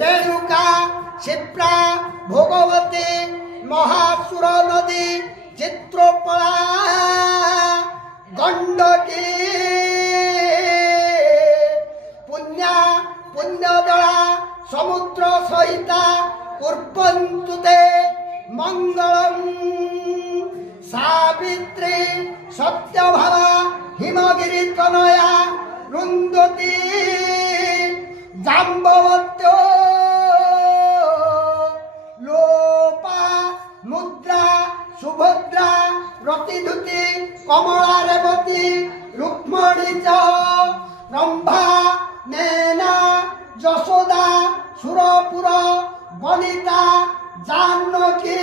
রেণুকা শিপ্রা ভগবতী মহাসুর নদী চিত্রকলা গণ্ডকী পুণ্যদলা সমুদ্র সহিতা কুর্বন্তুতে মঙ্গলম সাবিত্রী সত্যভামা হিমগিরি তনয়া রুন্দতী জাম্ববত্য লোপা মুদ্রা সুভদ্রা রতিধুতি কমলা রেবতী রুক্মণী চ রম্ভা নেনা যশোদা সুরপুর বনিতা জাহ্নবী